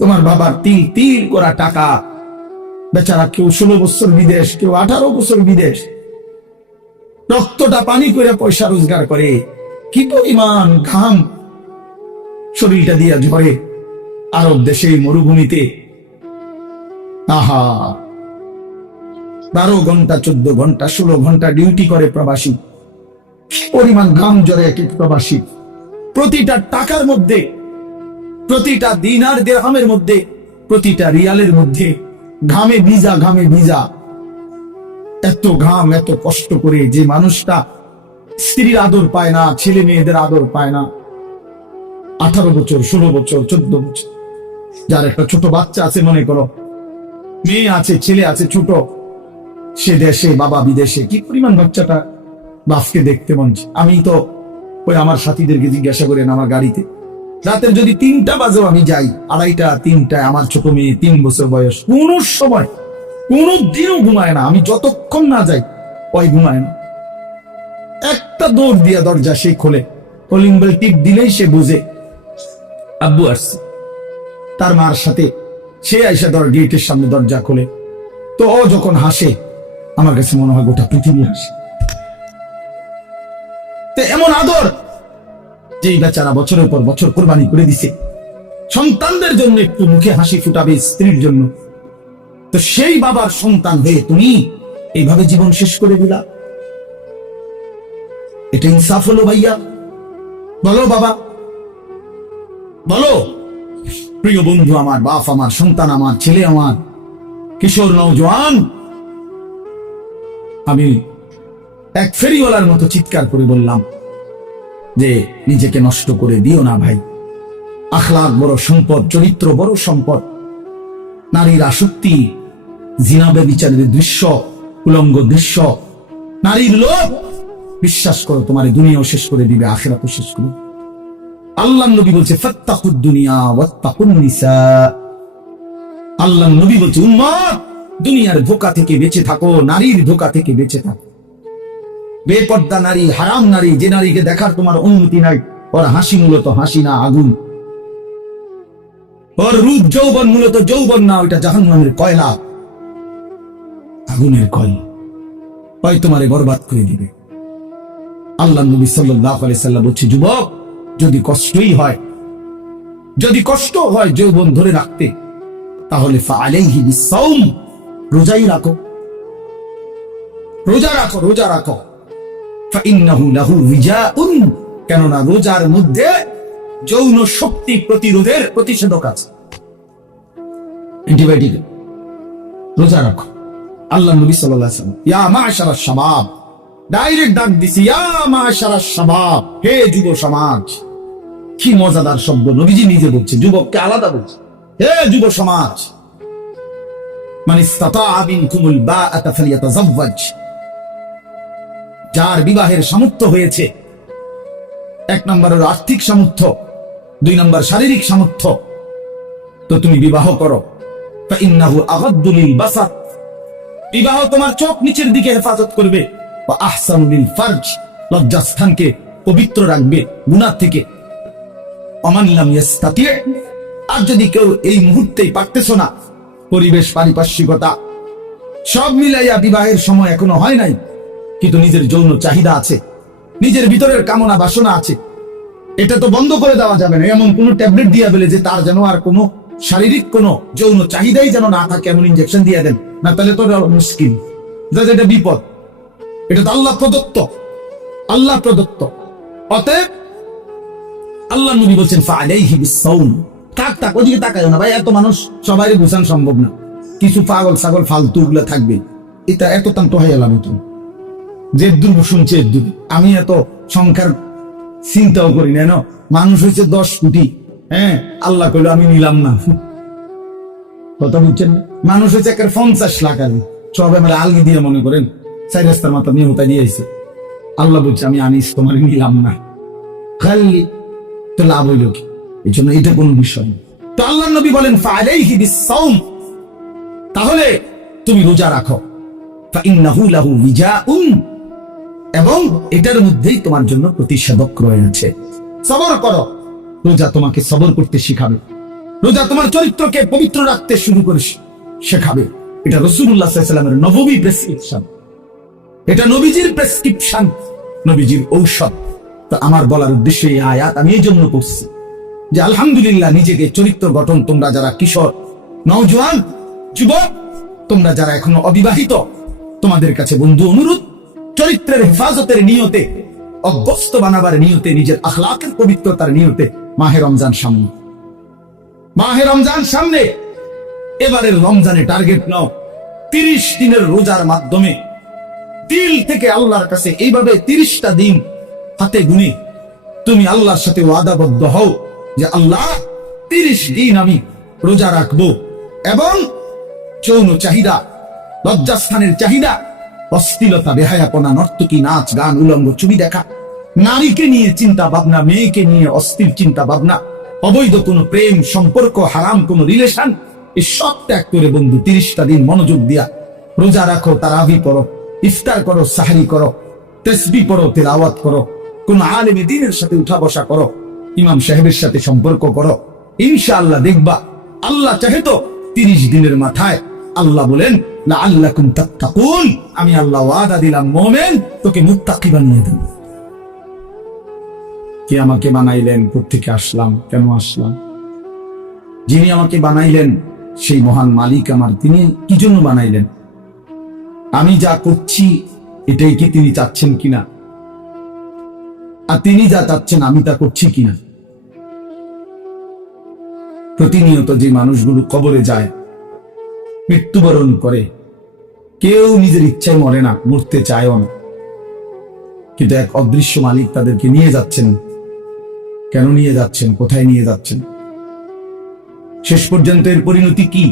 তোমার বাবার তিল তিল করা টাকা, বেচারা কেউ 16 বছর বিদেশ, কেউ 18 বছর বিদেশ, রক্তটা পানি করে পয়সা রোজগার করে, কি পরিমাণ ঘাম শরীরটা দিয়া ঝরে আরব দেশে মরুভূমিতে। আহা, 12 ঘন্টা 14 ঘন্টা 16 ঘন্টা ডিউটি করে প্রবাসী, কি পরিমাণ ঘাম ঝরে এক এক প্রবাসী। প্রতিটা টাকার মধ্যে, প্রতিটা দিনার দিরহামের মধ্যে, প্রতিটা রিয়ালের মধ্যে ঘামে ভিজা, ঘামে ভিজা। এত ঘাম, এত কষ্ট করে যে মানুষটা স্ত্রীর আদর পায় না, ছেলে মেয়েদের আদর পায় না, 18 বছর 16 বছর 14 বছর, যার একটা ছোট বাচ্চা আছে, মনে করো মেয়ে আছে, ছেলে আছে ছোট, সে দেশে, বাবা বিদেশে, কি পরিমাণ বাচ্চাটা বাপকে দেখতে মন চায়। আমি তো ওই আমার সাথীদেরকে জিজ্ঞাসা করেন, আমার গাড়িতে রাতের যদি 3টা বাজেও আমি যাই, 2:30 3টায়, আমার ছোট মেয়ে 3 বছর বয়স, কোন সময় কোনো দিনও ঘুমায় না। আমি যতক্ষণ না যাই ওই ঘুমায় না। একটা দৌড় দিয়া দরজা সে খোলে, কলিং বেল টিপ দিলেই সে বুঝে আব্বু আসছে। তার মার সাথে সে আইসা গেটের সামনে দরজা খোলে, তো ও যখন হাসে আমার কাছে মনে হয় গোটা পৃথিবী হাসে। তো এমন আদর যেই বেচারা বছরের পর বছর কোরবানি করে দিছে সন্তানদের জন্য, একটু মুখে হাসি ফুটাবে স্ত্রীর জন্য, তো সেই বাবার সন্তান হয়ে তুমি এইভাবে জীবন শেষ করে দিলা। এটা ইনসাফ হলো ভাইয়া? বলো বাবা, বলো। প্রিয় বন্ধু আমার, বাপ আমার, সন্তান আমার, ছেলে আমার, কিশোর নওজোয়ান, আমি এক ফেরিওয়ালার মতো চিৎকার করে বললাম যে নিজেকে নষ্ট করে দিও না ভাই। আখলাক বড় সম্পদ, চরিত্র বড় সম্পদ। নারীর আসক্তি, জিনা ব্যভিচারের দৃশ্য, উলঙ্গ দৃশ্য, নারীর লোভ, বিশ্বাস করো তোমার দুনিয়াও শেষ করে দিবে, আখিরাতও শেষ করে। আল্লাহর নবী বলছে ফাত্তাকুদ দুনিয়া ওয়াত্তাকুন নিসা। আল্লাহর নবী বলছে উম্মত, দুনিয়ার ধোঁকা থেকে বেঁচে থাকো, নারীর ধোঁকা থেকে বেঁচে থাকো। বেপর্দা নারী, হারাম নারী, যে নারীকে দেখার তোমার অনুমতি নাই, ওর হাসি মূলত হাসি না, আগুন। ওর রূপ যৌবন মূলত যৌবন না, ওইটা জাহান্নামের কয়লা, আগুনের কয়লা, ওই তোমারে বরবাদ করে দিবে। আল্লাহ নবী সাল্লাল্লাহু আলাইহি সাল্লাম বলছে যুবক, যদি কষ্টই হয়, যদি কষ্ট হয় যৌবন ধরে রাখতে, তাহলে ফাআলাইহি বিসাওম, রোজাই রাখো, রোজা রাখো, রোজা রাখো। ফাইন্নাহু লাহু উইজাউন, কেননা রোজার মধ্যে যৌন শক্তি প্রতিরোধের প্রতিষেধক আছে, অ্যান্টিবায়োটিক। রোজা রাখো। আল্লাহ নবী সাল্লাল্লাহু আলাইহি ওয়াসাল্লাম ইয়া মা'শারাশ শাবাব, ডাইরেক্ট ডাক দিছি, ইয়া মা'শারাশ শাবাব, হে যুব সমাজ। কি মজাদার শব্দ, নবীজি নিজে বলছে, যুবককে আলাদা বলছে, হে যুব সমাজ। মান ইসতাতাআ মিনকুমুল বাআতা ফালিয়াতাযাওয়াজ, যার বিবাহের সামর্থ্য হয়েছে, 1 নম্বরের আর্থিক সামর্থ্য, 2 নম্বর শারীরিক সামর্থ্য, তো তুমি বিবাহ করো। ফাইন্নাহু আগাদ্দু লিল বাসার, বিবাহ তোমার চোখ নিচের দিকে হেফাজত করবে। ওয়া আহসানু লিল ফারজ, লজ্জাস্থানকে পবিত্র রাখবে গুনাহ থেকে। ওমান লাম ইস্তাতি, আর যদি কেউ এই মুহূর্তেই পারতেছো না, পরিবেশ, পারিপার্শ্বিকতা সব মিলাইয়া বিবাহের সময় এখনো হয় নাই, কিন্তু নিজের যৌন চাহিদা আছে, নিজের ভিতরের কামনা বাসনা আছে, এটা তো বন্ধ করে দেওয়া যাবে না। এমন কোন ট্যাবলেট দিয়া বলে যে তার যেন আর কোনো শারীরিক কোনো যৌন চাহিদাই যেন না থাকে, এমন ইনজেকশন দিয়ে দেন না, তাহলে তো মুশকিল, এটা বিপদ। এটা তো আল্লাহ প্রদত্ত, আল্লাহ প্রদত্ত। অতএব আল্লাহ নবী বলছেন ফাআলাইহি বিসাওম, তাক তাক ওদিকে তাকায়ও না ভাই, এত মানুষ সবাই বোঝানো সম্ভব না, কিছু পাগল ছাগল ফালতু গুলা থাকবে, এটা এত তান্ত হয়ে গেলাম। তো যে দুর্ব শুনছে, আমি এত সংখ্যার চিন্তাও করি না, মানুষ হয়েছে 10 কোটি, হ্যাঁ, আল্লাহ কইল আমি নিলাম না, কথা বুঝছেন? মানুষ হয়েছে 50 লাখ, আর সবাই আমার আলগি দিয়ে মনে করেন 4 রাস্তার মাথা নিয়ে হতা দিয়েছে। আল্লাহ বলছে আমি আনিস তোমার নিলাম না, খালি তো লাভ হইল কি? এই জন্য এটা কোনো বিষয় না। তো আল্লাহ নবী বলেন ফাআলাইহি বিসাওম, তাহলে তুমি রোজা রাখো। ফাইন্নাহু লাহু উইজাউন, এবং এটার মধ্যেই তোমার জন্য প্রতিষেধক রয়েছে। সবর করো, রোজা তোমাকে সবর করতে শিখাবে, রোজা তোমার চরিত্রকে পবিত্র রাখতে শুরু করে শেখাবে। এটা রাসূলুল্লাহ সাল্লাল্লাহু আলাইহি ওয়াসাল্লামের নববী প্রেসক্রিপশন, এটা নবীজির প্রেসক্রিপশন, নবীজির ঔষধ। তো আমার বলার উদ্দেশ্যে এই আয়াত আমি এই জন্য পড়ছি যে আলহামদুলিল্লাহ, নিজেকে চরিত্র গঠন, তোমরা যারা কিশোর, নওজোয়ান, যুবক, তোমরা যারা এখনো অবিবাহিত, তোমাদের কাছে বন্ধু অনুরোধ, চরিত্রের হেফাজতের নিয়তে, অভ্যস্ত বানাবার নিয়তে, নিজের আখলাকের পবিত্রতার নিয়তে মাহে রমজান সামনে, মাহে রমজান সামনে। এবারের রমজানে টার্গেট নাও 30 দিনের রোজার মাধ্যমে দিল থেকে আল্লাহর কাছে এইভাবে 30টা দিন হাতে গুনে তুমি আল্লাহর সাথে ওয়াদাবদ্ধ হও যে আল্লাহ 30 দিন আমি রোজা রাখবো, এবং যৌন চাহিদা, লজ্জাস্থানের চাহিদা, অশ্লীলতা, বেহায়াপনা, নর্তকী, নাচ গান, উলঙ্গ ছবি দেখা, নারীকে নিয়ে চিন্তা ভাবনা, মেয়েকে নিয়ে অস্থির চিন্তা ভাবনা, অবৈধ কোনো প্রেম সম্পর্ক, হারাম কোনো রিলেশন, এই সব ত্যাগ করে বন্ধু 30টা দিন মনোযোগ দিয়া রোজা রাখো, তারাবি পড়ো, ইফতার করো, সাহরি করো, তাসবিহ পড়ো, তেলাওয়াত করো, কোন আলেমে দ্বীনের সাথে উঠা বসা করো, ইমাম সাহেবের সাথে সম্পর্ক করো। ইনশাআল্লাহ দেখবা আল্লাহ চাহে তো 30 দিনের মাথায় আল্লাহ বলেন লাআল্লাকুম তাত্তাকুন, আমি আল্লাহ ওয়াদা দিলাম মুমিন তোকে মুত্তাকি বানিয়ে দেব। কে আমাকে বানাইলেন? কোত্থেকে আসলাম? কেন আসলাম? যিনি আমাকে বানাইলেন সেই মহান মালিক আমার, তিনি কি জন্য বানাইলেন? আমি যা করছি এটাই কি তিনি চাচ্ছেন কিনা? আর তিনি যা চাচ্ছেন আমি তা করছি কিনা? প্রতিনিয়ত যে মানুষগুলো কবরে যায়, মৃত্যুবরণ করে, কেউ নিজের ইচ্ছায় মরে না, মরতে চায়ও না, কিন্তু এক অদৃশ্য মালিক তাদেরকে নিয়ে যাচ্ছেন। কেন নিয়ে যাচ্ছেন? কোথায় নিয়ে যাচ্ছেন? শেষ পর্যন্ত এর পরিণতি কি?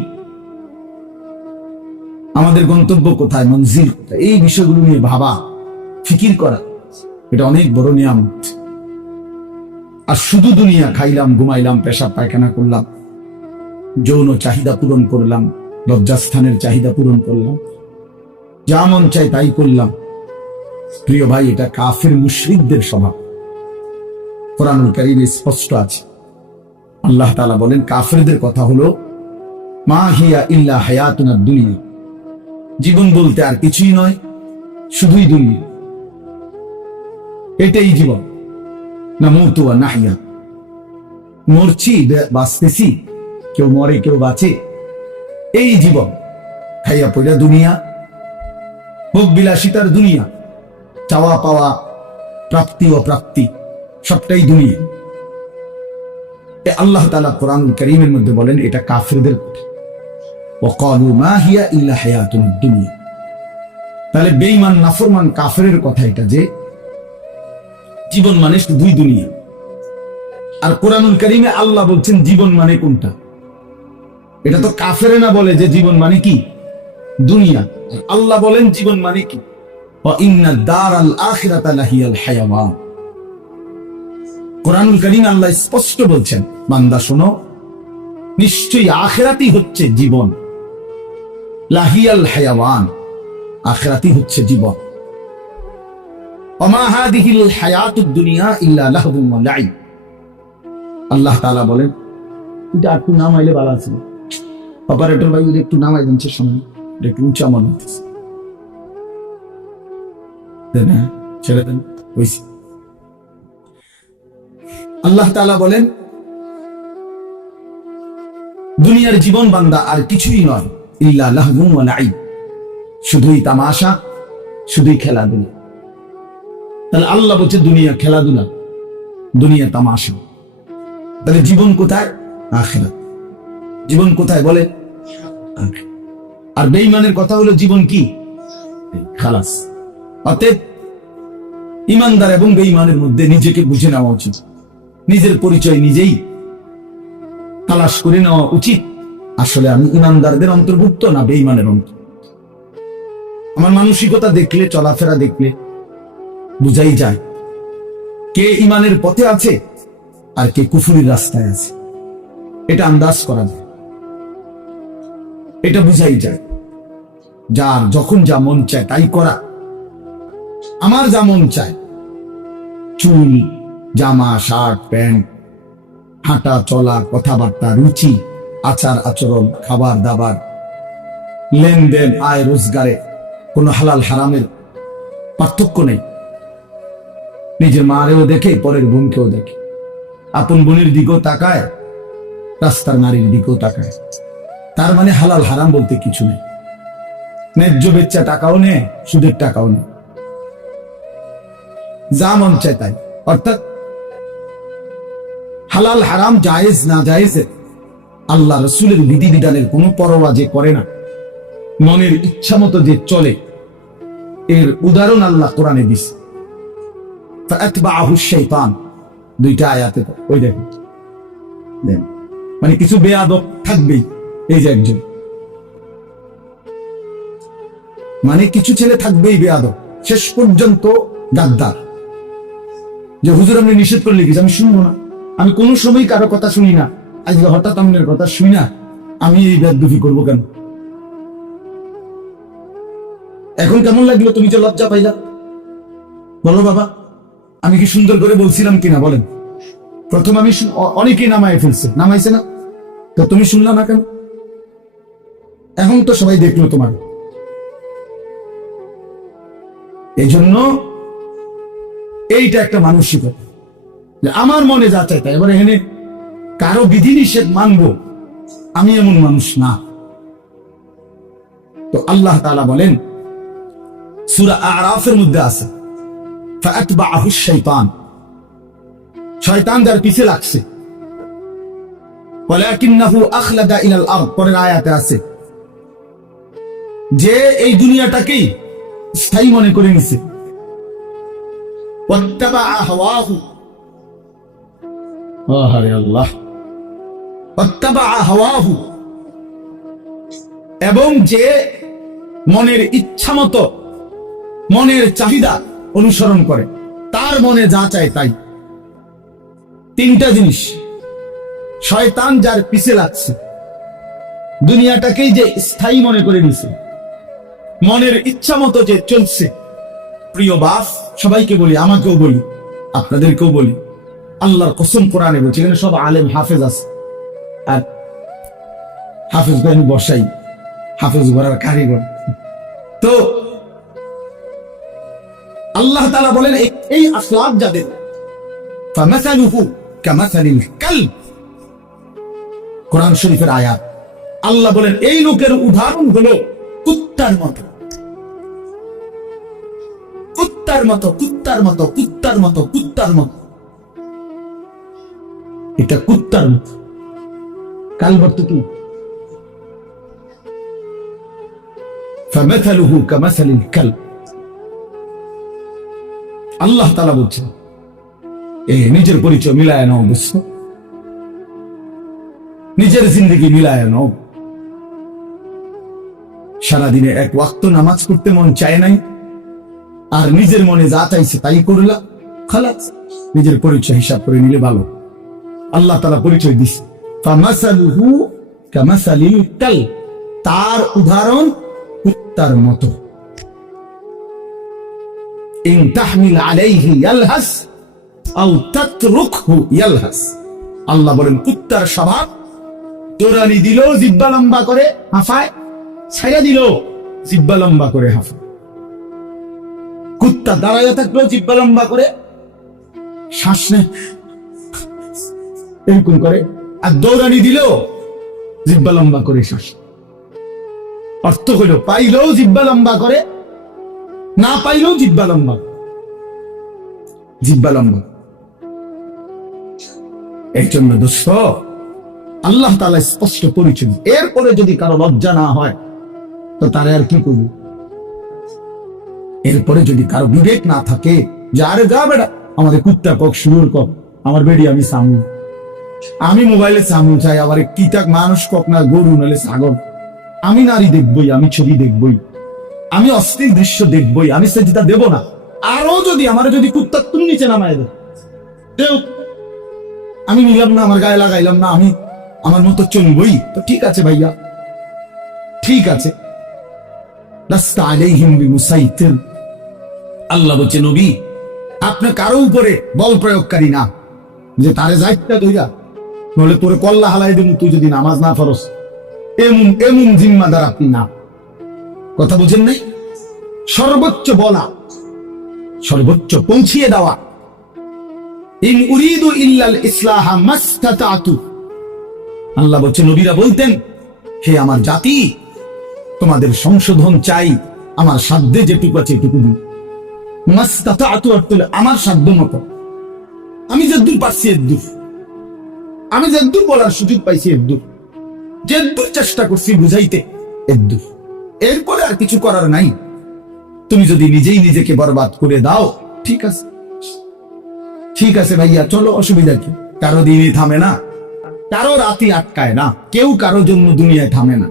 আমাদের গন্তব্য কোথায়? মঞ্জিল কোথায়? এই বিষয়গুলো নিয়ে ভাবা, ফিকির করা, এটা অনেক বড় নিয়ামত। আর শুধু দুনিয়া খাইলাম, ঘুমাইলাম, পেশাব পায়খানা করলাম, যৌন চাহিদা পূরণ করলাম, লজ্জাস্থানের চাহিদা পূরণ করলাম, যা মন চাই তাই করলাম, প্রিয় ভাই, এটা কাফের মুশরিকদের স্বভাব। কোরআনুল কারীমে স্পষ্ট আছে, আল্লাহ তাআলা বলেন কাফেরদের কথা হলো মা হিয়া ইল্লা হায়াতুনা দুনিয়া, জীবন বলতে আর কিছুই নয়, শুধুই দুনিয়া, এটাই জীবন। নামুতু ওয়া নাহইয়া, মরছি, বাঁচতেছি, কেউ মরে কেউ বাঁচে, এই জীবন। খাইয়া পয়লা দুনিয়া, ভোগ বিলাসিতার দুনিয়া, চাওয়া পাওয়া, প্রাপ্তি অপ্রাপ্তি, সবটাই দুনিয়া। আল্লাহ তাআলা কোরআনুল কারীমের মধ্যে বলেন এটা কাফেরদের কথা, ওয়াকালু মা হিয়া ইল্লা হায়াতুনা দুনিয়া। তাহলে বেঈমান, নাফরমান, কাফেরের কথা এটা যে জীবন মানে শুধুই দুনিয়া। আর কোরআনুল কারীমে আল্লাহ বলছেন জীবন মানে কোনটা? এটা তো কাফেরে না বলে যে জীবন মানে কি? দুনিয়া। আল্লাহ বলেন জীবন মানে কি? ওয়া ইন্নাদ দারাল আখিরাতা লাহিয়াল হায়াওয়ান। কোরআনুল কারীমে আল্লাহ স্পষ্ট বলছেন, বান্দা শোনো, নিশ্চয়ই আখিরাতই হচ্ছে জীবন, লাহিয়াল হায়াওয়ান, আখিরাতই হচ্ছে জীবন। ওমা হাদিহিল হায়াতুদ দুনিয়া ইল্লা লাহবুন ওয়া লাইব। আল্লাহ তাআলা বলেন, এটা একটু নামাইলে ভালো আছে, অপারেটর ভাই যদি একটু নামাই দেন, সামনে একটু উঁচা মনে হচ্ছে, দেন, ছেড়ে দেন। আল্লাহ তাআলা বলেন দুনিয়ার জীবন বান্দা আর কিছুই নয়, ইল্লা লাহবুন ওয়া লাইব, শুধুই তামাশা, শুধুই খেলাধুলা। তাহলে আল্লাহ বলছে দুনিয়া খেলাধুলা, দুনিয়া তামাশা। তাহলে জীবন কোথায়? আখিরাত। জীবন কোথায় বলে? আর বেঈমানের কথা হলো জীবন কি? খালাস। অতএব ইমানদার এবং বেঈমানের মধ্যে নিজেকে বুঝে নেওয়া উচিত, নিজের পরিচয় নিজেই তালাশ করে নেওয়া উচিত। আসলে আমি ইমানদারদের অন্তর্ভুক্ত না বেঈমানের অন্তর্ভুক্ত? আমার মানসিকতা দেখলে, চলাফেরা দেখলে বুঝাই যায় কে ইমানের পথে আছে আর কে কুফুরির রাস্তায় আছে। এটা আন্দাজ করা যায়, এটা বুঝাই যায়। যার যখন যা মন চায় তাই করা, আমার যা মন চায়, চুল, জামা, শার্ট, প্যান্ট, হাঁটা চলা, কথাবার্তা, রুচি, আচার আচরণ, খাবার দাবার, লেনদেন, আয় রোজগারে কোনো হালাল হারামের পার্থক্য নেই। নিজের মারেও দেখে, পরের বোনকেও দেখে, আপন বোনের দিকেও তাকায়, রাস্তার নারীর দিকেও তাকায়। তার মানে হালাল হারাম বলতে কিছু নেই। ন্যায্য বেচ্চা টাকাও নেই, সুদের টাকাও নেই, যা মন চায় তাই। অর্থাৎ হালাল হারাম, জায়েজ না জায়েজের, আল্লাহ রসুলের বিধিবিধানের কোনো পরোয়া যে করে না, মনের ইচ্ছা মতো যে চলে, এর উদাহরণ আল্লাহ কোরআনে দিছে। ফাআতবাআহু শাইতান, দুইটা আয়াতে ওই দেখেন, মানে কিছু বেয়াদব থাকবেই। এই যে একজন, মানে কিছু ছেলে থাকবেই বেয়াদব, শেষ পর্যন্ত গাদ্দার। যে হুজুর আপনি নিষেধ করলে কিছু আমি শুনবো না, আমি কোনো সময় কারো কথা শুনি না, আজকে হঠাৎ আপনার কথা শুনি না, আমি এই বেয়াদবি করবো কেন? এখন কেমন লাগলো তুমি যে লজ্জা পাইলা? বলো বাবা, আমি কি সুন্দর করে বলছিলাম কিনা বলেন? প্রথম আমি অনেকেই নামায় ফেলছে, নামাইছে না? তো তুমি শুনলা না কেন? এখন তো সবাই দেখলো তোমার। এই জন্য এইটা একটা মানসিকতা, যে আমার মনে যা চাই তাই। এবার এখানে কারো বিধিনিষেধ মানবো, আমি এমন মানুষ না। তো আল্লাহ তাআলা বলেন সূরা আরাফের মধ্যে আছে, ফাআতবাআহু শাইতান, শয়তান যার পিছে লাগছে। ওয়ালাকিন্নাহু আখলাদা ইলাল আরদ, পরের আয়াতে আছে যে এই দুনিয়াটাকেই স্থায়ী মনে করে নিছে। ওয়াত্তাবাআ হাওয়াহু, আরে আল্লাহ, ওয়াত্তাবাআ হাওয়াহু, এবং যে মনের ইচ্ছা মতো, মনের চাহিদা অনুসরণ করে, তার মনে যা চায় তাই। তিনটা জিনিস, শয়তান যার পিছে লাগছে, দুনিয়াটাকেই যে স্থায়ী মনে করে নিছে, মনের ইচ্ছা মতো যে চলছে। প্রিয় বাপ, সবাইকে বলি, আমাকেও বলি, আপনাদেরকেও বলি, আল্লাহর কসম কোরআনে বলছি, এখানে সব আলেম হাফেজ আছে, আর হাফেজ ভাই আমি বসাই, হাফেজ গড়ার কারিগর। তো আল্লাহ তাআলা বলেন এই আখলাক যাদের, ফামাসালুহু কামাসালিল কালব, কোরআন শরীফের আয়াত। আল্লাহ বলেন এই লোকের উদাহরণ হলো কুত্তার মতো, কুত্তার মতো, কুত্তার মতো, কুত্তার মতো, কুত্তার মতো। এটা কুত্তার মতো। কালব অর্থ কি? ফামাসালুহু কামাসালিল কালব। আল্লাহ তাআলা বলছেন, নিজের পরিচয় মিলায় নাও, বুঝছো? নিজের জিন্দগি মিলায় নাও। সারাদিনে এক ওয়াক্ত নামাজ পড়তে মন চায় নাই, আর নিজের মনে যা চাইছে তাই করলা, খালাস। নিজের পরিচয় হিসাব করে নিলে ভালো। আল্লাহ তাআলা পরিচয় দিচ্ছে, ফামাসালুহু কামাসালিল কালব, তার উদাহরণ কুত্তার মতো। ইন তাহমিল আলাইহি ইয়ালহাস আও তাতরুকহু ইয়ালহাস। আল্লাহ বলেন কুত্তার স্বভাব, দৌড়ানি দিল জিহ্বা লম্বা করে হাঁফায়, ছাইড়া দিল জিহ্বা লম্বা করে হাঁফায়। কুত্তা দাঁড়ায় থাকলো জিহ্বা লম্বা করে, শ্বাস নেয় এরকম করে, আর দৌড়ানি দিল জিহ্বা লম্বা করে শ্বাস। অর্থ হইল পাইলেও জিহ্বা লম্বা করে, না পাইলেও জিহ্বা লম্বা, জিহ্বা লম্বা। এর জন্য দোস্ত, আল্লাহ তাআলা স্পষ্ট পরিচয়। এরপরে যদি কারো লজ্জা না হয় তো তারা আর কি করবে? এরপরে যদি কারো বিবেক না থাকে যে আরে যা বেড়া, আমাদের কুত্তা কক, শুয়োর কক, আমার বেড়ি আমি সামু, আমি মোবাইলে সামু চাই, আবার কিতাক মানুষ কক না গরু নালে ছাগল, আমি নারী দেখবই, আমি ছবি দেখবই, আমি অস্থির দৃশ্য দেখবই, আমি সেটা দেব না। আরো যদি আমার যদি কুত্তার তুমি নিচে নামায় দেও, আমি নিলাম না, আমার গায়ে লাগাইলাম না, আমি আমার মতো চলবই, তো ঠিক আছে ভাইয়া, ঠিক আছে। লাস্তা আলাইহিম বিমুসাইতির। আল্লাহ বলছে নবী, আপনি কারো উপরে বল প্রয়োগকারী না, যে তারে যাইতা ধইরা নলে তোরে কল্লা হালাই দিব তুই যদি নামাজ না ফরস। এমন এমন জিম্মাদার আপনি না। কথা বুঝেন নাই? সর্বোচ্চ বলা, সর্বোচ্চ পৌঁছিয়ে দেওয়া। ইন উরিদু ইল্লাল ইসলাহা মাসতাতাতু। আল্লাহ বলছেন, নবীরা বলতেন, হে আমার জাতি, তোমাদের সংশোধন চাই, আমার সাধ্যে যেটুকু আছে এটুকু দিন। মাসতাতাতু অর্থ হলো আমার সাধ্য মতো, আমি যদ্দূর পারছি এদ্দূর, আমি যদ্দূর বলার সুযোগ পাইছি এদ্দূর, যেদ্দূর চেষ্টা করছি বুঝাইতে এদ্দূর, এরপরে আর কিছু করার নাই। তুমি যদি নিজেই নিজেকে বরবাদ করে দাও, ঠিক আছে, ঠিক আছে ভাইয়া, চলো, অসুবিধা কি? কারো দিনই থামে না, কারো রাতি আটকায় না, কেউ কারো জন্য দুনিয়ায় থামে না।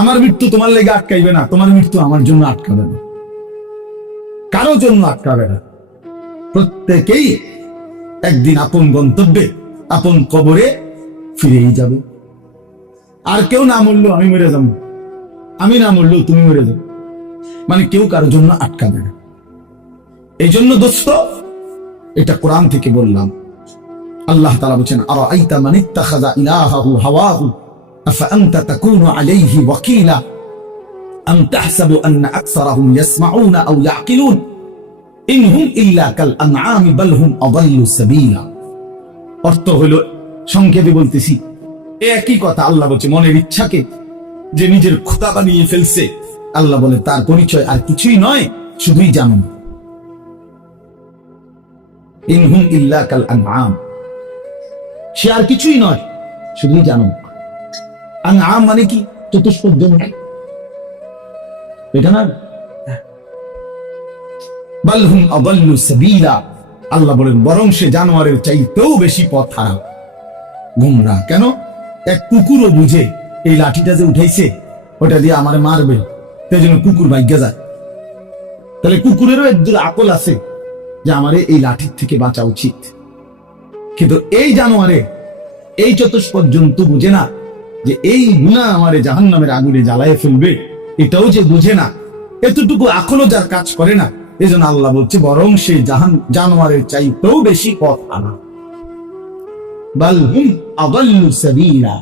আমার মৃত্যু তোমার লেগে আটকাইবে না, তোমার মৃত্যু আমার জন্য আটকাবে না, কারো জন্য আটকাবে না। প্রত্যেকেই একদিন আপন গন্তব্যে, আপন কবরে ফিরেই যাবে। আর কেউ না মরলেও আমি মরে যাবো, আমি না মরলেও তুমি মরে যাবে, মানে কেউ কারোর জন্য আটকাবে না। এই জন্য দোস্ত, এটা কোরআন থেকে বললাম। আল্লাহ তাআলা বলেন, আরাআইতা মান ইত্তাখাযা ইলাহাহু হাওয়াহু আফাআনতা তাকুনু আলাইহি ওয়াকিলা আম তাহসাবু আন্না আকসারাহুম ইয়াসমাউনা আও ইয়াকিলুন ইনহুম ইল্লা কাল আনআমি বাল হুম আযাল্লু সাবিলা। অর্থ হলো, সংক্ষেপে বলতেছি, একই কথা। আল্লাহ বলছে, মনের ইচ্ছাকে যে নিজের খোদা বানিয়ে ফেলছে, আল্লাহ বলে তার পরিচয় আর কিছুই নয়, শুধুই জানুন। ইনহুম ইল্লা কাল আনআম, সে আর কিছুই নয়, শুধুই জানুন। আনআম মানে কি? চতুষ্পদ জন্তু, এটা না? বাল হুম আযাল্লু সাবিলা, আল্লাহ বলেন বরং সে জানোয়ারের চাইতেও বেশি পথ হারা, গুমরাহ। কেন? এক কুকুরও বুঝে এই লাঠিটা যে উঠাইছে ওটা দিয়ে আমারে মারবে, তাই জন্য কুকুর ভাগ্যে যায়। তাহলে কুকুরেরও একদূর আকল আছে যে আমারে এই লাঠির থেকে বাঁচা উচিত, কিন্তু এই জানোয়ারে, এই চতুষ্পদ জন্তু বুঝে না যে এই গুনাহ আমারে জাহান্নামের আগুনে জ্বালায় ফেলবে, এটাও যে বুঝে না, এতটুকু আকলও যার কাজ করে না, এই জন্য আল্লাহ বলছে বরং সে জানোয়ারের চাইতেও বেশি পথ হারা। বাল হুম আযাল্লু সাবিলা,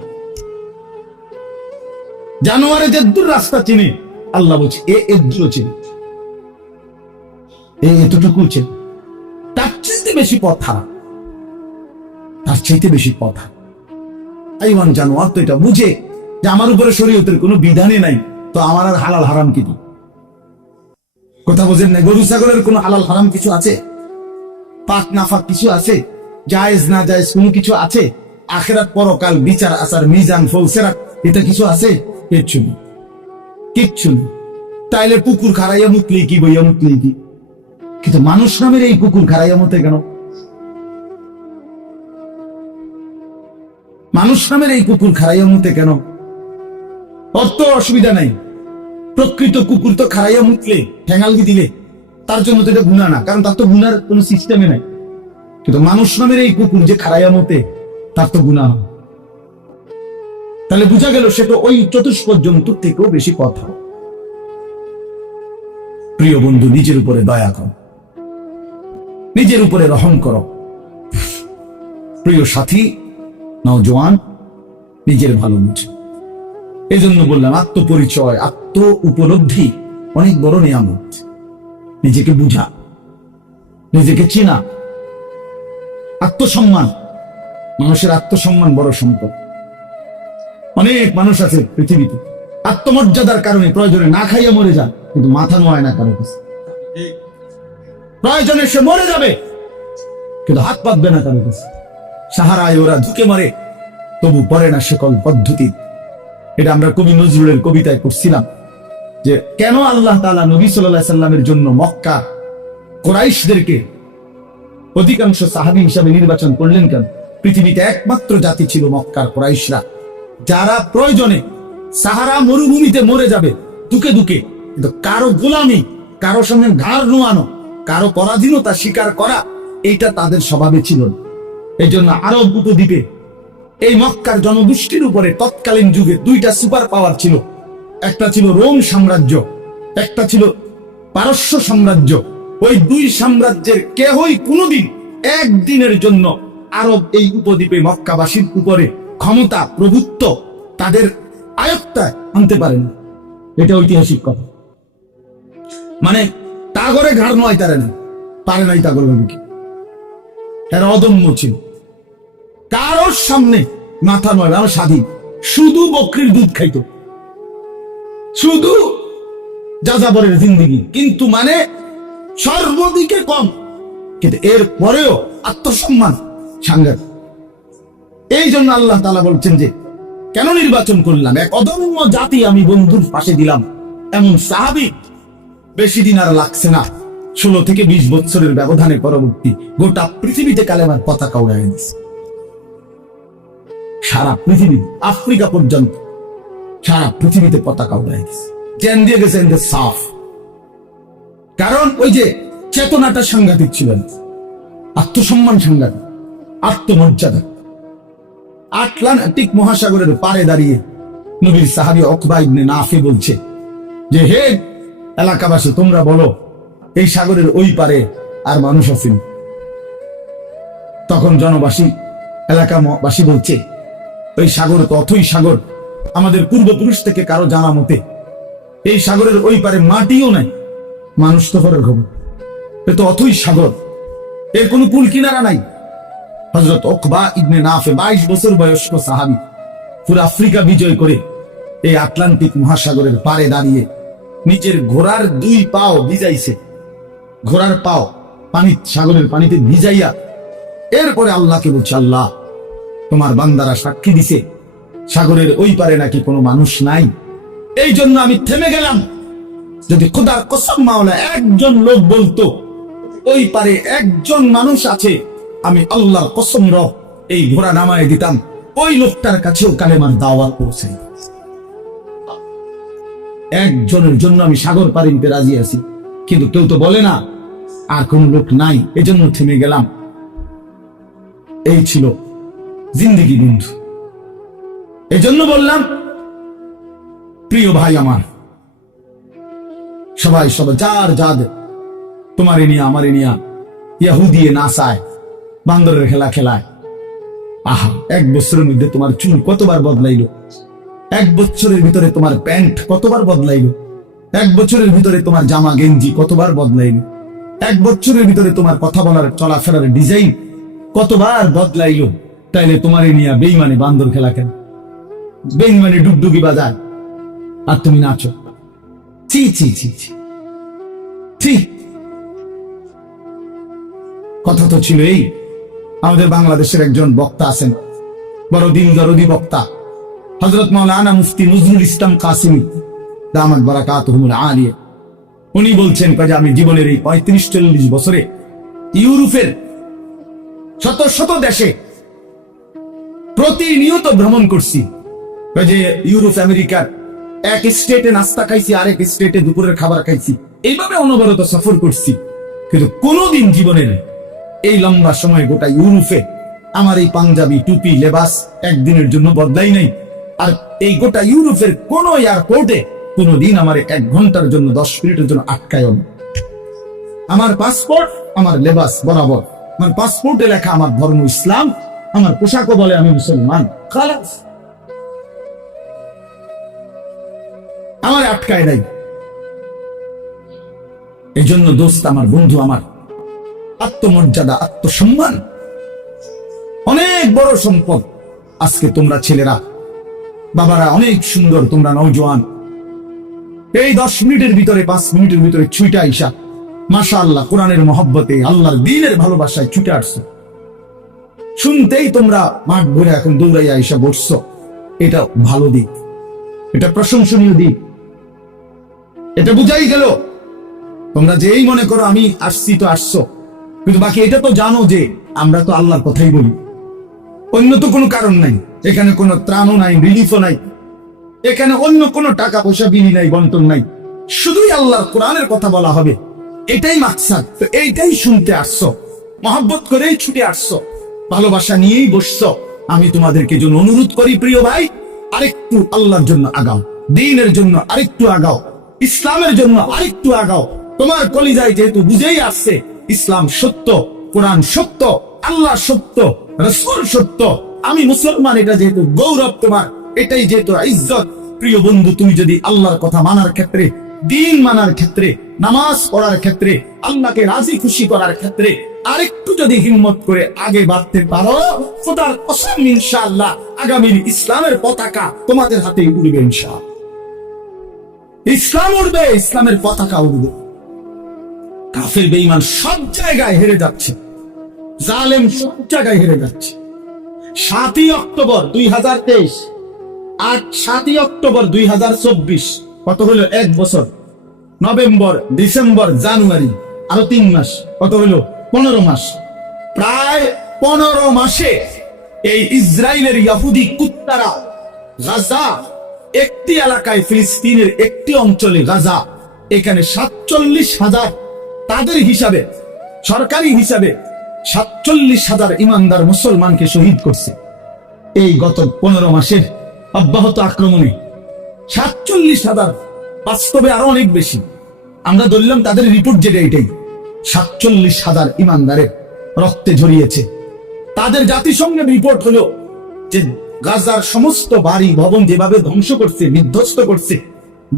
জানোয়ারে যেদূর রাস্তা চিনে, আল্লাহ বলছে এ এদূরও চিনে, এতটুকু চিনে, তার চাইতে বেশি পথ হারা, তার চাইতে বেশি পথ হারা। হাইওয়ান, জানোয়ার তো এটা বুঝে যে আমার উপরে শরীয়তের কোনো বিধানই নাই, তো আমার আর হালাল হারাম কি? কথা বোঝেন না? গরু ছাগলের কোনো হালাল হারাম কিছু আছে? পাক নাফাক কিছু আছে? জায়েজ না জায়েজ কোনো কিছু আছে? আখিরাত, পরকাল, বিচার আচার, মিজান, ফৌসেরাত, এটা কিছু আছে? কিচ্ছু নেই, কিচ্ছু নেই। তাইলে কুকুর খারাইয়া মুতলি কি, বইয়া মুতলি কি? কিন্তু মানুষ নামের এই কুকুর খারাইয়া মতে কেন? মানুষ নামের এই কুকুর খারাইয়া মতে কেন? অত অসুবিধা নাই। প্রকৃত কুকুর তো খারাইয়া মুতলে, ঠ্যাঙালগি দিলে, তার জন্য তো এটা গুনাহ না, কারণ তার তো গুনার কোনো সিস্টেমে নাই। কিন্তু মানুষ নামের এই কুকুর যে খারাইয়া মতে, তার তো গুনাহ। তাহলে বোঝা গেল সে তো ওই চতুষ্পদ জন্তুর থেকেও বেশি কথা। প্রিয় বন্ধু, নিজের উপরে দয়া করো, নিজের উপরে রহম করো। প্রিয় সাথী, নওজোয়ান, নিজের ভালো বুঝে। এই জন্য বললাম, আত্মপরিচয়, আত্ম উপলব্ধি অনেক বড় নিয়ামত। নিজেকে বুঝা, নিজেকে চেনা, আত্মসম্মান। মানুষের আত্মসম্মান বড় সম্পদ। অনেক মানুষ আছে পৃথিবীতে আত্মমর্যাদার কারণে প্রয়োজনে না খাইয়া মরে যায়, কিন্তু মাথা নোয়ায় না কারো কাছে। প্রয়োজনে সে মরে যাবে, কিন্তু হাত পাতবে না কারো কাছে। সাহারায় ওরা ঢুকে মারে, তবু পড়ে না সকল পদ্ধতি। এটা আমরা কবি নজরুলের কবিতায় পড়ছিলাম যে কেন আল্লাহ তাআলা নবী সাল্লাল্লাহু আলাইহি সাল্লামের জন্য মক্কা কুরাইশদেরকে অধিকাংশ সাহাবী হিসাবে নির্বাচন করলেন কেন? পৃথিবীতে একমাত্র জাতি ছিল মক্কার কুরাইশরা, যারা প্রয়োজনে সাহারা মরুভূমিতে মরে যাবে দুকে দুকে, কিন্তু কারো গোলামি, কারো সঙ্গে ঘাড় নোয়ানো, কারো পরাধীনতা স্বীকার করা, এইটা তাদের স্বভাবে ছিল না। এই জন্য আরব উপদ্বীপে এই মক্কার জনগোষ্ঠীর উপরে তৎকালীন যুগে দুইটা সুপার পাওয়ার ছিল। একটা ছিল রোম সাম্রাজ্য, একটা ছিল পারস্য সাম্রাজ্য। ওই দুই সাম্রাজ্যের কেহই কোনোদিন একদিনের জন্য আরব এই উপদ্বীপে মক্কাবাসীর উপরে ক্ষমতা প্রভুত্ব তাদের আয়ত্তায় আনতে পারেন। এটা ঐতিহাসিক কথা। মানে তাগরে ঘাড় নয় তারে না, পারে নাই তাগর কি এরা অদম্য ছিল, কারোর সামনে মাথা নয়, আমার স্বাধীন, শুধু বকরির দুধ খাইতো, শুধু যাযাবরের জিন্দিগি, কিন্তু মানে সর্বদিকে কম, কিন্তু এর পরেও আত্মসম্মান সাংঘাতিক। এই জন্য আল্লাহ তাআলা বলছেন যে কেন নির্বাচন করলাম, এক অদম্য জাতি আমি বন্ধুর পাশে দিলাম। এমন সাহাবী বেশি দিন আর লাগছে না, 16 থেকে 20 বছরের ব্যবধানে পরবর্তী গোটা পৃথিবীতে কালেমার পতাকা উড়ায় দিচ্ছে। সারা পৃথিবী, আফ্রিকা পর্যন্ত সারা পৃথিবীতে পতাকা উড়ায় দিচ্ছে, জ্ঞান দিয়ে গেছে সাফ। কারণ ওই যে চেতনাটা সাংঘাতিক ছিল, আত্মসম্মান সাংঘাতিক, আত্মমর্যাদা। আটলান্টিক মহাসাগরের পারে দাঁড়িয়ে নবীর সাহাবী উকবা ইবনে নাফি বলছে যে হে এলাকাবাসী, তোমরা বলো এই সাগরের ওই পারে আর মানুষ আছেন? তখন জনবাসী, এলাকাবাসী বলছে ওই সাগর তো অথই সাগর, আমাদের পূর্বপুরুষ থেকে কারো জানা মতে এই সাগরের ওই পারে মাটিও নাই, মানুষ তো পরের খবর, এ তো অথই সাগর, এর কোনো কুল কিনারা নাই। হযরত উকবা ইবনে নাফি 22 বছর বয়স্ক সাহাবী, পুরো আফ্রিকা বিজয় করে এই আটলান্টিক মহাসাগরের পারে দাঁড়িয়ে নিজের ঘোড়ার 2 পাও ভিজাইছে, ঘোড়ার পাও পানি, সাগরের পানিতে ভিজাইয়া এরপরে আল্লাহকে বলছে, আল্লাহ তোমার বান্দারা সাক্ষী দিছে সাগরের ওই পারে নাকি কোনো মানুষ নাই, এই জন্য আমি থেমে গেলাম। যদি খোদার কসম মাওলা একজন লোক বলতো ওই পারে একজন মানুষ আছে, আমি আল্লাহর কসম রব এই ঘোড়া নামায় দিতাম, ওই লোকটার কাছেও কালেমার দাওয়াত পৌঁছে। একজনের জন্য আমি সাগর পাড়ি দিতে রাজি আছি, কিন্তু কেউ তো বলে না, আর কোন লোক নাই, এজন্য থেমে গেলাম। এই ছিল জিন্দেগি বন্ধু। এজন্য বললাম প্রিয় ভাই আমার, সবাই যার যাদের তোমার নিয়া আমার নিয়া ইয়াহুদিয়ে নাসায় বান্দরের খেলা খেলায়। আহা, 1 বছরের মধ্যে তোমার চুল কতবার বদলাইলো, 1 বছরের ভিতরে তোমার প্যান্ট কতবার বদলাইলো, 1 বছরের ভিতরে তোমার জামা গেঞ্জি কতবার বদলাইলো, 1 বছরের ভিতরে তোমার কথা বলার চলাফেরার ডিজাইন কতবার বদলাইলো। তাইলে তোমার নিয়া বেইমানে বান্দর খেলা খেলা, বেইমানে ডুগডুগি বাজায়, আর তুমি নাচো। ছি ছি ছি ছি ছি। কথা তো ছিল এই, আমাদের বাংলাদেশের একজন বক্তা আছেন, বড় দিন দরদি বক্তা, হযরত মাওলানা মুফতি নজরুল ইসলাম কাসিমি দামাত বারাকাতুহুল আলিয়া। উনি বলছেন যে আমি জীবনের এই 35-40 বছরে ইউরোপের শত শত দেশে প্রতিনিয়ত ভ্রমণ করছি। যে ইউরোপ আমেরিকার এক স্টেটে নাস্তা খাইছি, আরেক স্টেটে দুপুরের খাবার খাইছি, এইভাবে অনবরত সফর করছি, কিন্তু কোনোদিন জীবনের এই লম্বা সময় গোটা ইউরোপে আমার এই পাঞ্জাবি টুপি লেবাস একদিনের জন্য বদলাই নাই। আর এই গোটা ইউরোপের কোন এয়ারপোর্টে কোনদিন আমার 1 ঘন্টার জন্য 10 মিনিটের জন্য আটকায় না। আমার পাসপোর্ট, আমার লেবাস বরাবর, আমার পাসপোর্টে লেখা আমার ধর্ম ইসলাম, আমার পোশাকও বলে আমি মুসলমান, খালাস, আমার আটকায় নাই। এই জন্য দোস্ত আমার, বন্ধু আমার, আত্মমর্যাদা, আত্মসম্মান অনেক বড় সম্পদ। আজকে তোমরা ছেলেরা, বাবারা অনেক সুন্দর, তোমরা নওজোয়ান, এই 10 মিনিটের ভিতরে 5 মিনিটের ভিতরে ছুটে আইসা মাশাআল্লাহ কোরআনের মহব্বতে আল্লাহর দ্বীনের ভালোবাসায় ছুটে আসছো। শুনতেই তোমরা মাঠ ভরে এখন দৌড়াইয়া আইসা বসছো, এটা ভালো দিক, এটা প্রশংসনীয় দিক, এটা বুঝাই গেল। তোমরা যেই মনে করো আমি আসছি তো আসছো, কিন্তু বাকি এটা তো জানো যে আমরা তো আল্লাহর কথাই বলি, অন্য তো কোনো কারণ নাই, এখানে কোনো ত্রাণও নাই, রিলিফও নাই, এখানে অন্য কোনো টাকা পয়সা বিলি নাই, বন্টন নাই, শুধুই আল্লাহর কোরআনের কথা বলা হবে, এটাই মাকসাদ। তো এইটাই শুনতে আসছো, মহব্বত করেই ছুটে আসছো, ভালোবাসা নিয়েই বসছো। আমি তোমাদেরকে জন্য অনুরোধ করি প্রিয় ভাই, আরেকটু আল্লাহর জন্য আগাও, দ্বীনের জন্য আরেকটু আগাও, ইসলামের জন্য আরেকটু আগাও। তোমার কলিজায় যেহেতু বুঝেই আসছে ইসলাম সত্য, কোরআন সত্য, আল্লাহ সত্য, রাসূল সত্য, আমি মুসলমান, এটা যেহেতু গৌরব তোমার, এটাই যেহেতু ইজ্জত। প্রিয় বন্ধু, তুমি যদি আল্লাহর কথা মানার ক্ষেত্রে, দিন মানার ক্ষেত্রে, নামাজ পড়ার ক্ষেত্রে, আল্লাহকে রাজি খুশি করার ক্ষেত্রে আরেকটু যদি হিম্মত করে আগে বাড়তে পারো, খোদার কসম ইনশাআল্লাহ আগামীর ইসলামের পতাকা তোমাদের হাতেই উড়বে। ইনশাআল্লাহ ইসলাম উড়বে, ইসলামের পতাকা উড়বে। কাফের বেঈমান সব জায়গায় হেরে যাচ্ছে, জালেম সব জায়গায় হেরে যাচ্ছে। 7ই অক্টোবর 2023 আর 7ই অক্টোবর 2024, কত হলো? 1 বছর। নভেম্বর, ডিসেম্বর, জানুয়ারি, আরো 3 মাস, কত হলো? 15 মাস। প্রায় 15 মাসে এই ইসরায়েলের ইহুদি কুত্তারা গাজা, একটি এলাকায়, ফিলিস্তিনের একটি অঞ্চলে গাজা, এখানে 47,000, তাদের হিসাবে, সরকারি হিসাবে 47,000 ইমানদার মুসলমানকে শহীদ করছে এই গত 15 মাসের অব্যাহত আক্রমণে। 47,000, বাস্তবে আরো অনেক বেশি। আমরা ধরলাম তাদের রিপোর্ট যেটা, এটাই 47,000 ইমানদারের রক্তে ঝরিয়েছে। তাদের জাতিসংঘের রিপোর্ট হলো যে গাজার সমস্ত বাড়ি ভবন যেভাবে ধ্বংস করছে, বিধ্বস্ত করছে,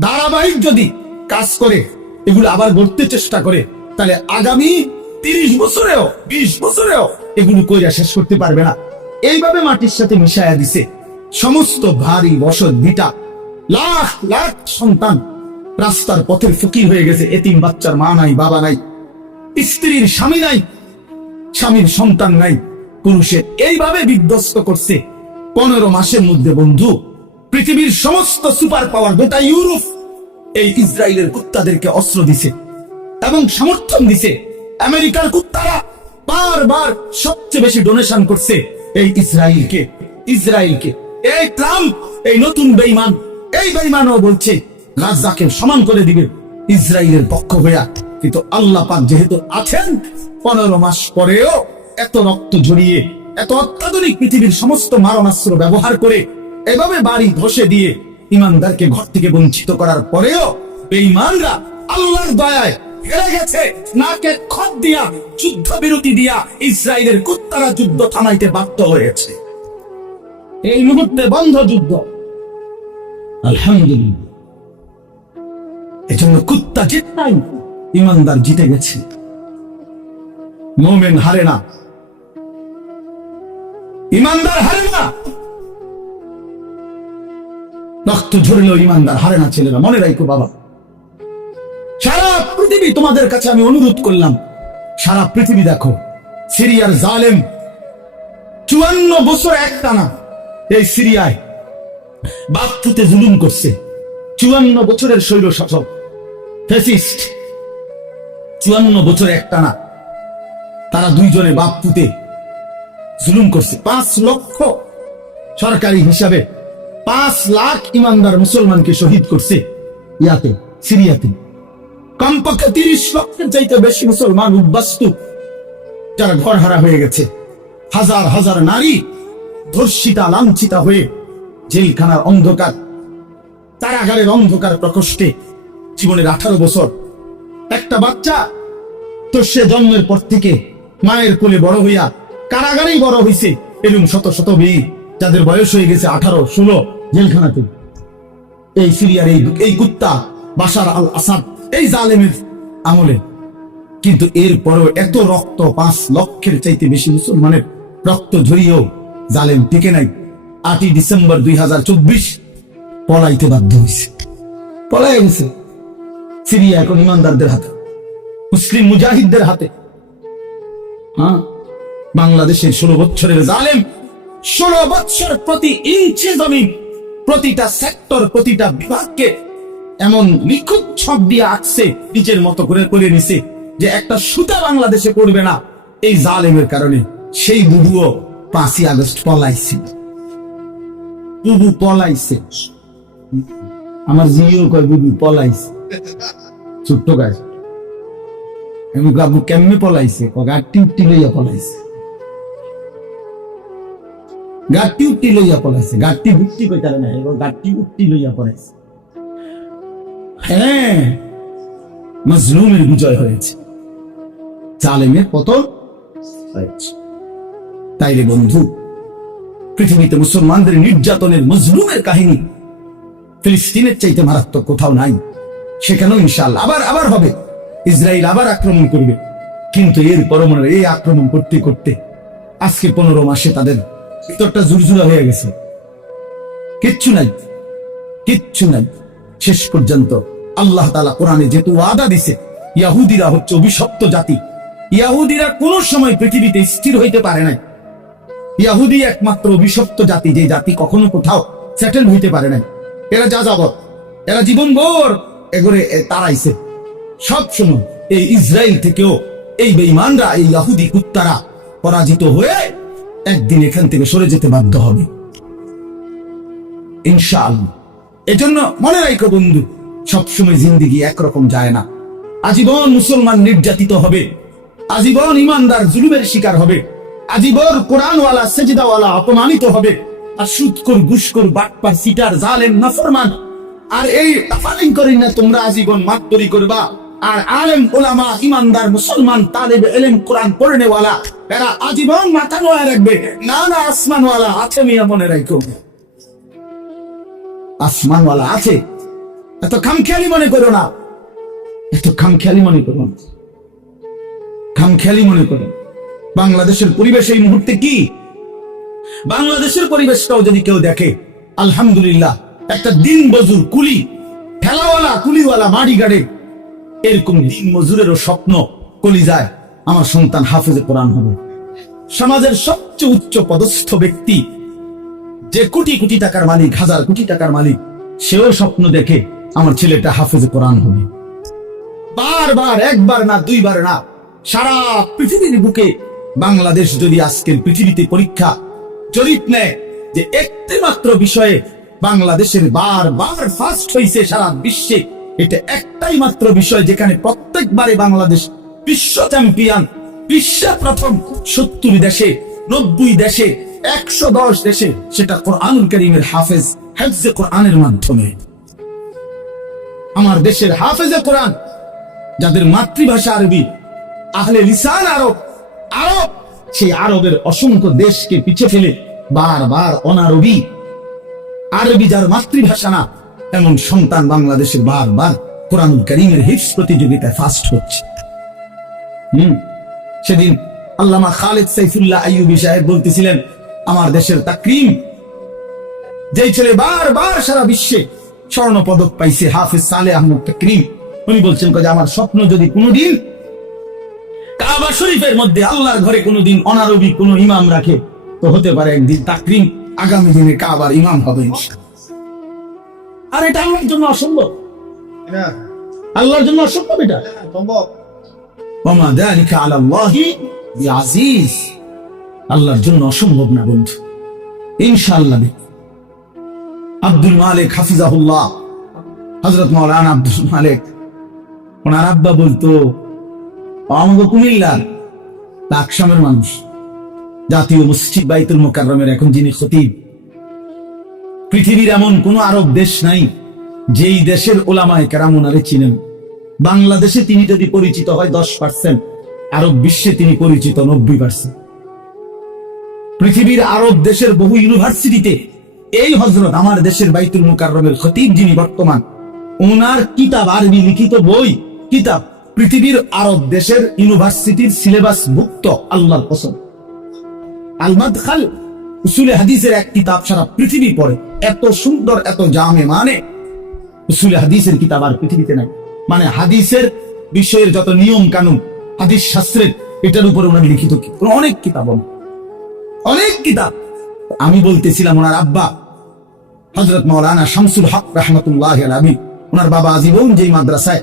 ধারাবাহিক যদি কাজ করে, এগুলো আবার গড়তে চেষ্টা করে, তাহলে আগামী 30 বছরেও 20 বছরেও এগুলো কইরা শেষ করতে পারবে না। এইভাবে মাটির সাথে মিশায়া দিছে সমস্ত ভারী বসত ভিটা। লাখ লাখ সন্তান রাস্তার পথের ফকির হয়ে গেছে। এতিম বাচ্চার মা নাই, বাবা নাই, স্ত্রীর স্বামী নাই, স্বামীর সন্তান নাই, পুরুষের এইভাবে বিধ্বস্ত করছে 15 মাসের মধ্যে। বন্ধু, পৃথিবীর সমস্ত সুপার পাওয়ার, গোটা ইউরোপ এই ইসরায়েলের কুত্তাদেরকে অস্ত্র দিছে এবং সমর্থন দিছে। আমেরিকার কুত্তারা বারবার সবচেয়ে বেশি ডোনেশন করছে এই ইসরায়েলকে। এই ট্রাম্প, এই নতুন বেঈমান, এই বেঈমানও বলছে গাজাকে সমান করে দিবে ইসরায়েলের পক্ষ হইয়া। কিন্তু আল্লাহ পাক যেহেতু আছেন, 15 মাস পরেও এত রক্ত ঝরিয়ে, এত অত্যাধুনিক পৃথিবীর সমস্ত মারণাস্ত্র ব্যবহার করে এভাবে বাড়ি ধসে দিয়ে ইমানদারকে ঘর থেকে বঞ্চিত করার পরেও বেঈমানরা আল্লাহর দয়ায় হেরে গেছে। নাকে খত দিয়া, যুদ্ধ বিরতি দিয়া ইসরায়েলের কুত্তারা যুদ্ধ থামাইতে বাধ্য হয়েছে। এই মুহূর্তে বন্ধ যুদ্ধ, আলহামদুলিল্লাহ। এজন্য কুত্তা জিত নাই, ইমানদার জিতে গেছে। মুমিন হারে না, ইমানদার হারে না। রক্ত ঝরলেও ইমানদার হারে না। ছেলেরা মনে রাখো বাবা, সারা পৃথিবী তোমাদের কাছে আমি অনুরোধ করলাম, সারা পৃথিবী দেখো, সিরিয়ার জালেম 54 বছর একটানা এই সিরিয়ায় বাপতুতে জুলুম করছে। 54 বছরের স্বৈর শাসক ফ্যাসিস্ট, 54 বছর একটানা তারা দুইজনে বাপতুতে জুলুম করছে। 5 লক্ষ, সরকারি হিসাবে 5 লাখ ইমানদার মুসলমানকে শহীদ করছে ইয়াতে, সিরিয়াতে। কমপক্ষে 30 লক্ষের চাইতে বেশি মুসলমান উদ্বাস্তু, যারা ঘর হারা হয়ে গেছে। হাজার হাজার নারী ধর্ষিতা, লাঞ্ছিতা হয়ে জেলখানার অন্ধকার, কারাগারের অন্ধকার প্রকোষ্ঠে জীবনের 18 বছর। একটা বাচ্চা তো সে জন্মের পর থেকে মায়ের কোলে বড় হইয়া কারাগারেই বড় হইছে। এরকম শত শত মেয়ে যাদের বয়স হয়ে গেছে 18, 16 জেলখানাতে। এই সিরিয়ার এই কুত্তা বাশার আল আসাদ, এই জালেমের আমলে। কিন্তু এরপরও এত রক্ত, 5 লক্ষের চাইতে বেশি মুসলমানের রক্ত ঝরিয়েও জালেম টিকে নাই। 8ই ডিসেম্বর 2024 পলাইতে বাধ্য হয়েছে, পলাই গেছে। সিরিয়া এখন ইমানদারদের হাতে, মুসলিম মুজাহিদদের হাতে। বাংলাদেশের 16 বছরের জালেম 16 বছর প্রতি ইঞ্চি জমি, প্রতিটা সেক্টর, প্রতিটা বিভাগকে এমন নিখুঁত ছক দিয়ে আঁকছে, নিজের মতো করে করে নিছে যে একটা সুতা বাংলাদেশে পড়বে না এই জালেমের কারণে। সেই বুবুও 5ই আগস্ট পলাইছে, বুবু পলাইছে। আমার জিও কয় বুবু পলাইছে, ছোট্ট গাছ। আমি গাবু কেমনে পলাইছে? গাড়ি উঠি লইয়া পলাইছে, গাড়ি উঠি লইয়া পলাইছে। গাড়ি উঠি কই তারে না, এবার গাড়ি উঠি লইয়া পলাইছে। হ্যাঁ, মাজলুমের বিজয় হয়েছে, জালেমের পতন হয়েছে। তাইলে বন্ধু, পৃথিবীতে মুসলমানদের নির্যাতনের মজলুমের কাহিনী ফিলিস্তিনের চাইতে মারাত্মক কোথাও নাই। সেখানেও ইনশাআল্লাহ আবার হবে, ইসরায়েল আবার আক্রমণ করবে। কিন্তু এর পরমাণু এই আক্রমণ করতে করতে আজকে 15 মাসে তাদের ভিতরটা জুরজুরা হয়ে গেছে, কিচ্ছু নাই। শেষ পর্যন্ত আল্লাহ তাআলা কোরআনে যেহেতু ওয়াদা দিছে, ইহুদিরা হচ্ছে অভিশপ্ত জাতি। ইহুদিরা কোন সময় পৃথিবীতে স্থির হইতে পারে নাই। ইহুদি একমাত্র অভিশপ্ত জাতি, যে জাতি কখনো কোথাও সেটেল হইতে পারে নাই। এরা যাযাবর, এরা জীবনভর এগরে তারাইছে। সব সময় এই ইসরায়েল থেকেও এই বেঈমানরা, এই ইহুদি কুত্তারা পরাজিত হয়ে একদিন এখান থেকে সরে যেতে বাধ্য হবে ইনশাআল্লাহ। এজন্য মনে রাখো বন্ধু, সবসময় জিন্দেগি একরকম যায় না। আজীবন মুসলমান নির্যাতিত হবে, আজীবন ইমানদার জুলুমের শিকার হবে, আজীবন কোরআনওয়ালা সেজদাওয়ালা অপমানিত হবে, আর সুদখোর ঘুষখোর বাটপার সিটার জালেম নাফরমান আর এই তাফালিং করি না তোমরা আজীবন মাতবরি করবা। আর আলেম ওলামা ইমানদার মুসলমান তালেব ইলম কোরআন পড়নেওয়ালা এরা আজীবন মাথা নোয়া রাখবে। না আসমানওয়ালা আছে, মিয়া মনে রাখো, আসমানওয়ালা আছে। এত খামখেয়ালি মনে করো না, খামখেয়ালি মনে করো। বাংলাদেশের পরিবেশ এই মুহূর্তে কি? বাংলাদেশের পরিবেশটাও যদি কেউ দেখে, আলহামদুলিল্লাহ, একটা দিন মজুর কুলি ঠেলাওয়ালা কুলিওয়ালা মাড়ি গাড়ে এরকম দিন মজুরেরও স্বপ্ন কলিজায় আমার সন্তান হাফেজে কোরআন হবে। সমাজের সবচেয়ে উচ্চ পদস্থ ব্যক্তি, যে কোটি কোটি টাকার মালিক, হাজার কোটি টাকার মালিক, সেও স্বপ্ন দেখে আমার ছেলেটা হাফেজে কোরআন হবে। বারবার, একবার না, দুইবার না, সারা পৃথিবীর বুকে বাংলাদেশ যদি আজকের পৃথিবীতে পরীক্ষা জরিপ নেয় যে একটি মাত্র বিষয়ে বাংলাদেশের বারবার ফার্স্ট হয়েছে সারা বিশ্বে, এটা একটাই মাত্র বিষয় যেখানে প্রত্যেকবারে বাংলাদেশ বিশ্ব চ্যাম্পিয়ন, বিশ্বে প্রথম 70 দেশে, 90 দেশে, 110 দেশে, সেটা কোরআনুল কারীমের হাফেজ হেফজে কোরআনের মাধ্যমে। আমার দেশের হাফেজে কোরআন যাদের মাতৃভাষা আরবি, আহলে লিসান আরব, সেই আরবের অসংখ্য দেশকে পিছে ফেলে বারবার অনারবি, আরবি যার মাতৃভাষা না, এমন সন্তান বাংলাদেশের বারবার কোরআনুল কারীমের হিফজ প্রতিযোগিতায় ফার্স্ট হচ্ছে। সেদিন আল্লামা খালেদ সাইফুল্লাহ আইয়ুবী সাহেব বলতেছিলেন, আমার দেশের তাকরিম যেই ছেলে বারবার সারা বিশ্বে স্বর্ণ পদক পাইছে, হাফেজ সালেহ আহমদ তাকরিম, উনি বলছেন যে আমার স্বপ্ন যদি কোনোদিন কাবা শরীফের মধ্যে আল্লাহর ঘরে কোনোদিন অনারবি কোন ইমাম রাখে, তো হতে পারে একদিন তাকরিম আগামী দিনে কাবার ইমাম হবে। আর এটা আল্লাহর জন্য অসম্ভব, আল্লাহর জন্য অসম্ভব, এটা সম্ভব। ওমা যালিকা আলাল্লাহি বিআজিজ, আল্লাহর জন্য অসম্ভব না বন্ধু, ইনশাআল্লাহ। আব্দুল মালিক হাফিজাহুল্লাহ, হযরত মাওলানা আব্দুল মালিক, ওনার আব্বা বলতো, আমাদের কুমিল্লার লাকসামের মানুষ, জাতীয় মসজিদ বাইতুল মুকাররমের এখন যিনি খতিব, পৃথিবীর এমন কোন আরব দেশ নাই যেই দেশের ওলামায়ে কেরাম ওনারে চিনেন। বাংলাদেশে তিনি যদি পরিচিত হয় 10%, আরব বিশ্বে তিনি পরিচিত 90%। পৃথিবীর আরব দেশের বহু ইউনিভার্সিটিতে এই হযরত আমার দেশের বাইতুল মুকাররমের খতিব যিনি বর্তমান, ওনার কিতাব, আরবি লিখিত বই, কিতাব পৃথিবীর আরব দেশের ইউনিভার্সিটির সিলেবাস ভুক্ত। আল্লাহর কসম, আল মাদখাল উসুলে হাদিসের এক কিতাব সারা পৃথিবী পড়ে, এত সুন্দর, এত জামে, মানে উসুলে হাদিসের কিতাব আর পৃথিবীতে নাই। মানে হাদিসের বিষয়ের যত নিয়ম কানুন, হাদিস শাস্ত্রের, এটার উপরে ওনার লিখিত অনেক কিতাব, অনেক কিতাব। আমি বলতেছিলাম, ওনার আব্বা হযরত মাওলানা শামসুল হক রাহমাতুল্লাহি আলাইহি, ওনার বাবা আজীবন যেই মাদ্রাসায়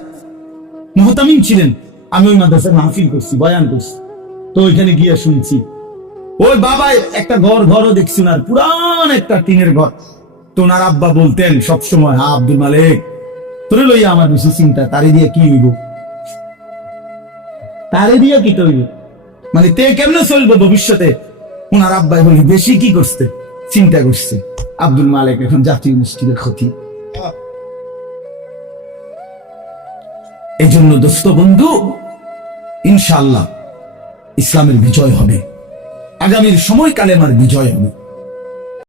মুহতামিম ছিলেন, আমি ওই মাদ্রাসায় মাহফিল করছি, বয়ান করছি, তো ওইখানে গিয়ে শুনছি, ওই বাবা একটা ঘরও দেখছি, ওনার পুরান একটা টিনের ঘর। তো ওনার আব্বা বলতেন সবসময়, হ্যাঁ আব্দুল মালিক, তোরে লইয়া আমার বেশি চিন্তা, তারে দিয়ে কি হইব, তারে দিয়ে কি তৈরি, মানে তে কেমনে চলবো ভবিষ্যতে। ওনার আব্বাই বলি, বেশি কি করছে, চিন্তা করছে। আব্দুল মালিক এখন জাতীয় মসজিদের খতিব। এই জন্য দোস্ত বন্ধু, ইনশাআল্লাহ ইসলামের বিজয় হবে, আগামীর সময় কালেমার বিজয় হবে।